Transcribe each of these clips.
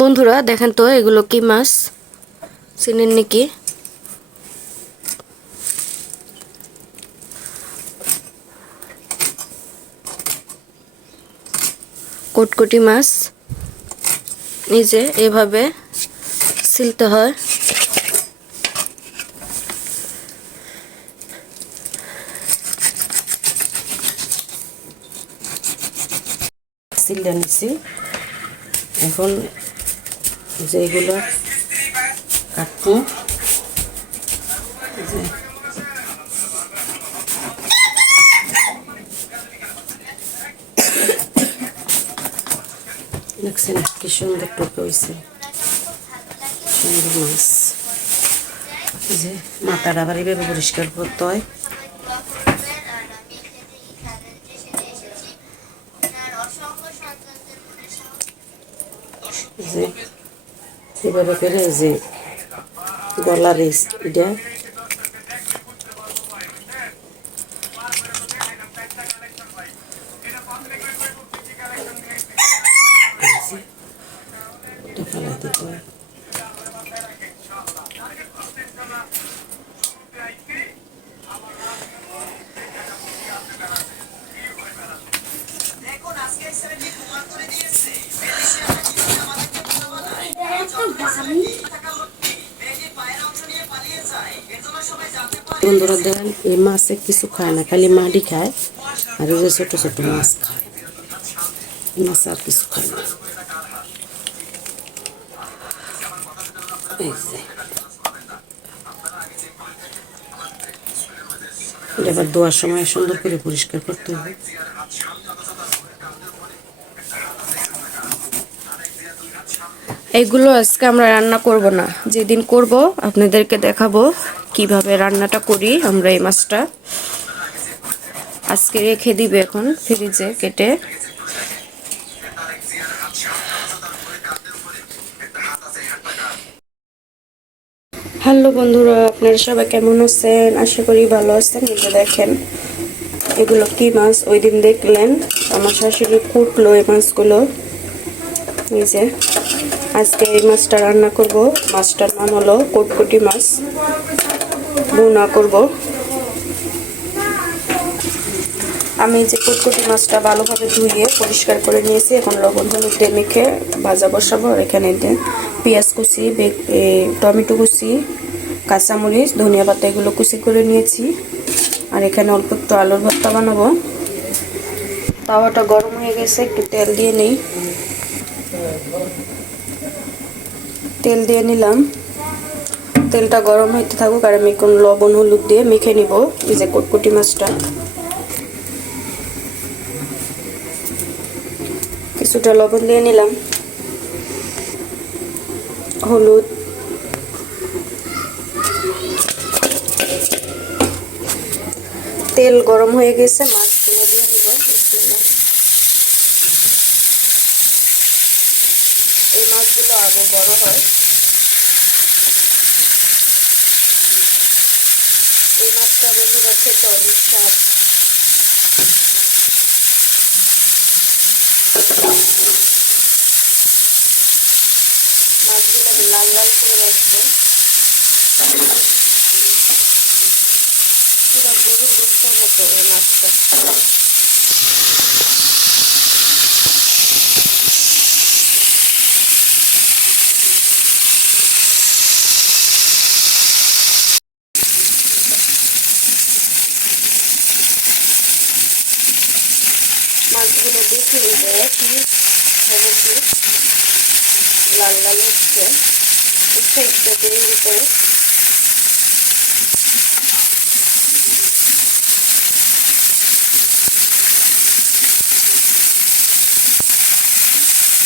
বন্ধুরা দেখেন তো এগুলো কি মাছ চিনেন নাকি? কটকটি মাছ। নিজে এভাবে ছিলতে হয়। সিলে নিছি, এখন যেগুলো কাটবো দেখছেন কি সুন্দর টুকরো হয়েছে, সুন্দর মাছ। যে মাথাটা আবার এইভাবে পরিষ্কার করতে হয়। যে এভাবে করে যে গলার এটা ফেলা দিতে হয়। বন্ধুরা দেখেন এই মাছে কিছু খায় না, খালি মাটি খায় আর এই যে ছোট ছোট মাছ খায়। মাছ আর কিছু খায় না। এই যে এবার ধোয়ার সময় সুন্দর করে পরিষ্কার করতে হবে। এগুলো আজকে আমরা রান্না করব না, যেদিন করব আপনাদেরকে দেখাবো কিভাবে রান্নাটা করি আমরা। এই মাছটা আজকে রেখে দিবে এখন ফ্রিজে কেটে। হ্যালো বন্ধুরা, আপনারা সবাই কেমন আছেন? আশা করি ভালো আছেন। এই যে দেখেন এগুলো কি মাছ, ওই দিন দেখলেন আমার শাশুড়ি কুটলো এই মাছগুলো। এই যে আজকে এই মাছটা রান্না করব। মাছটার নাম হলো কটকটি মাছ, ভুনা করব। আমি যে কটকটি মাছটা ভালোভাবে ধুয়ে পরিষ্কার করে নিয়েছি, এখন লবণ হলুদ দিয়ে মেখে ভাজা বসাবো। আর এখানে পেঁয়াজ কুচি, টমেটো কুচি, কাঁচামরিচ, ধনিয়া পাতা এগুলো কুচি করে নিয়েছি। আর এখানে অল্প একটু আলুর ভর্তা বানাবো। তাওয়াটা গরম হয়ে গেছে, একটু তেল দিয়ে নেই। তেল দিয়ে নিলাম, তেলটা গরম হইতে থাকুক আর আমি এখন লবণ হলুদ দিয়ে মেখে নিব এই যে কটকটি মাছটা। কিছুটা লবণ দিয়ে নিলাম, হলুদ, তেল গরম হয়ে গেছে, মাছগুলো দিয়ে নিব। এই মাছগুলো আগে বড় হয়। এই মাছটা বন্ধুরা খেতে অনেক স্বাদ। মাছগুলো লাল লাল করে ভাজবো, পুরো গরুর গোস্তের মতো এই মাছটা। মাছগুলো দেখে নিবে কি লাল লাল হচ্ছে, উঠে তৈরি করে।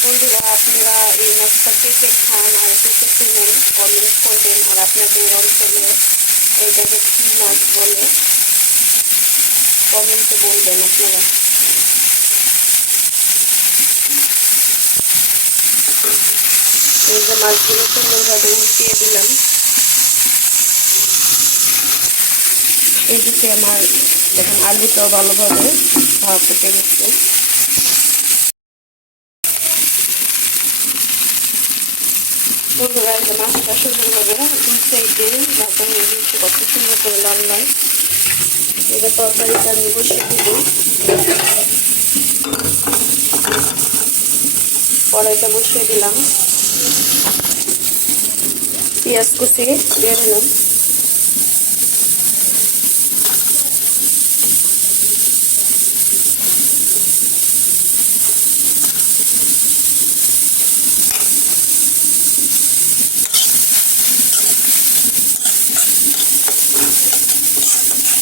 বন্ধুরা আপনারা এই মাছটা কে কে খান আর কে কে চিনেন কমেন্ট করবেন। আর আপনাদের অঞ্চলে এটাকে কি মাছ বলে কমেন্টে বলবেন আপনারা। এই যে মাছগুলো সুন্দরভাবে উল্টিয়ে দিলাম। এদিকে আমার দেখুন আলুটাও ভালোভাবে ফুটে গেছে। বন্ধুরা এই যে মাছটা সুন্দরভাবে দুই সাইডে ভাজা হয়ে গেছে, কত সুন্দর করে লাল লাল। এবার তরকারিটা আমি বসিয়ে দিব। কড়াইটা বসিয়ে দিলাম, পেঁয়াজ কুচি দিয়ে দিলাম,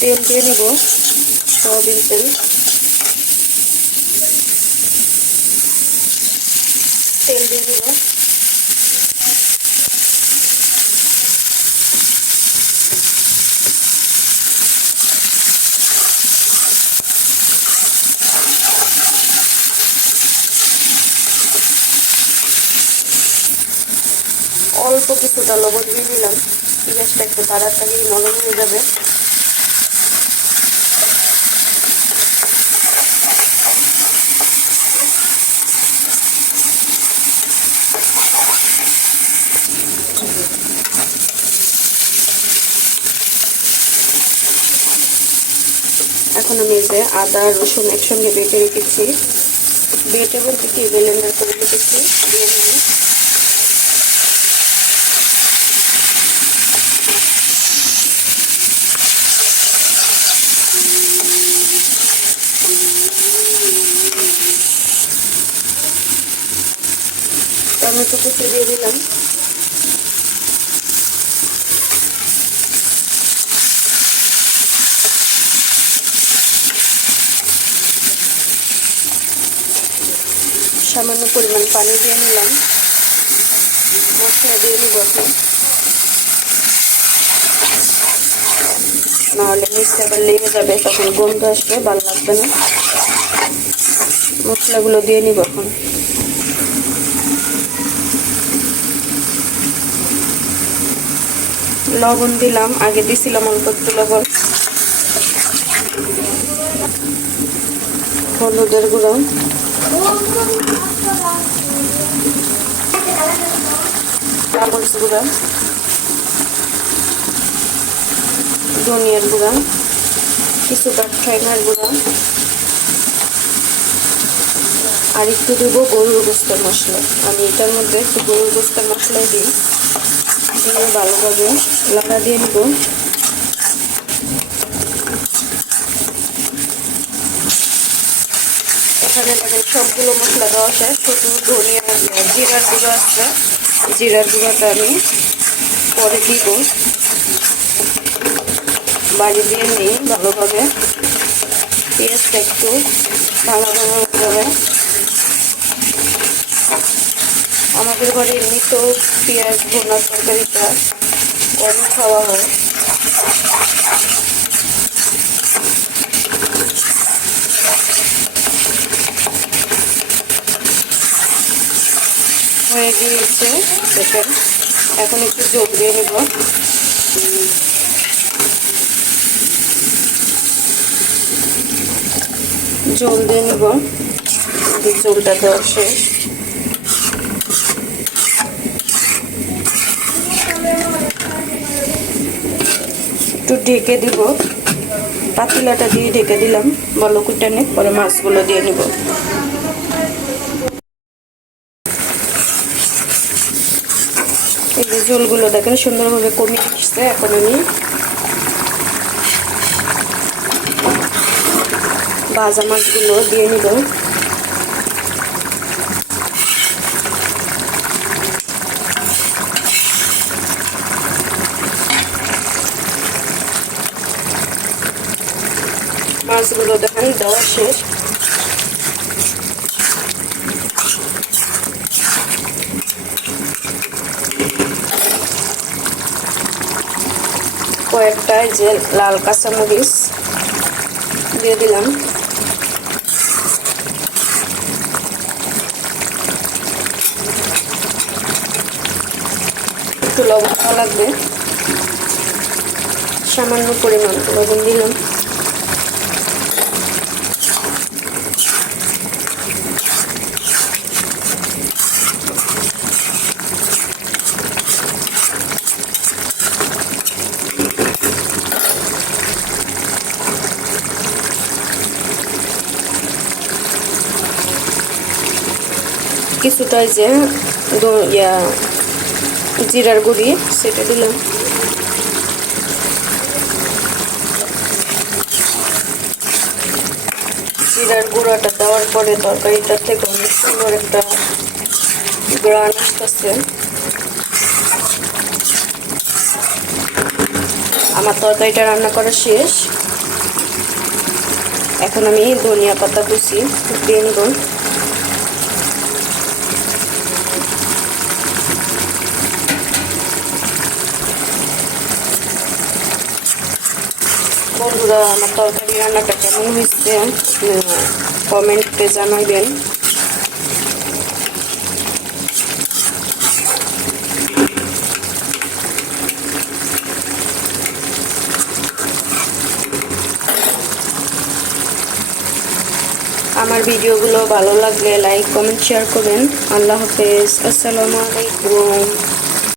তেল দিয়ে নিব, সয়াবিন তেল। তেল দিয়ে নিব, অল্প কিছুটা লবণ দিয়ে দিলাম, পেঁয়াজটা একটু তাড়াতাড়ি নরম হয়ে যাবে। এখন আমি যে আদা রসুন একসঙ্গে বেটে রেখেছি, বেটে বলতে কি ব্লেন্ডার করে রেখেছি, দিয়ে নিব। টমেটো কুচি দিয়ে দিলাম, সামান্য পরিমাণ পানি দিয়ে নিলাম, মশলা দিয়ে নিব এখন, নাহলে মিক্সে আবার লেগে যাবে, তখন গন্ধ আসবে, ভালো লাগবে না। মশলাগুলো দিয়ে নিব এখন। লবণ দিলাম, আগে দিছিলাম অল্প একটু লবণ। হলুদের গুঁড়ো, মরিচ গুঁড়া, ধনিয়ার গুঁড়া, কিছুটা ঠেঙার গুঁড়া, আর একটু দেবো গরুর গোস্তের মশলা। আমি এটার মধ্যে একটু গরুর গোস্তের মশলাই দিই, দিয়ে ভালোভাবে লাড়া দিয়ে নিব। এখানে দেখেন সবগুলো মশলা দেওয়া শেষ, শুধু ধনিয়া জিরার গুঁড়ো আছে, জিরার গুঁড়োটা আমি পরে দিব। বাড়ি দিয়ে নিই ভালোভাবে, পেঁয়াজটা একটু ভাঙা ভাঙা হয়ে যাবে। আমাদের ঘরে এমনি তো পেঁয়াজ ভুনার তরকারিটা কম খাওয়া হয়। হয়ে গিয়েছে দেখেন, এখন একটু জল দিয়ে নেব। জল দিয়ে নেব, জলটা দেওয়া শেষ। একটু ঢেকে দিব, পাতিলাটা দিয়ে ঢেকে দিলাম, ভালো করে টেনে পরে মাছগুলো দিয়ে নিব। এই যে ঝোলগুলো দেখেন সুন্দরভাবে কমিয়ে আসছে। এখন আমি ভাজা মাছগুলো দিয়ে নিব। মাছগুলো দেখেন দেওয়া শেষ। কয়েকটা যে লাল কাঁচামরিচ দিয়ে দিলাম। একটু লবণ দেওয়া লাগবে, সামান্য পরিমাণ লবণ দিলাম। কিছুটা যে জিরার গুঁড়ি সেটা দিলাম। জিরার গুঁড়াটা দেওয়ার পরে তরকারিটার থেকে অনেক সুন্দর একটা গ্রান আসতেছে। আমার তরকারিটা রান্না করা শেষ। এখন আমি ধনিয়া পাতা কুচি দিয়ে নেব। বন্ধুরা, আমার তরকারি রান্নাটা কেমন হয়েছে কমেন্টে জানাবেন। আমার ভিডিওগুলো ভালো লাগলে লাইক কমেন্ট শেয়ার করবেন। আল্লাহ হাফেজ, আসসালামু আলাইকুম।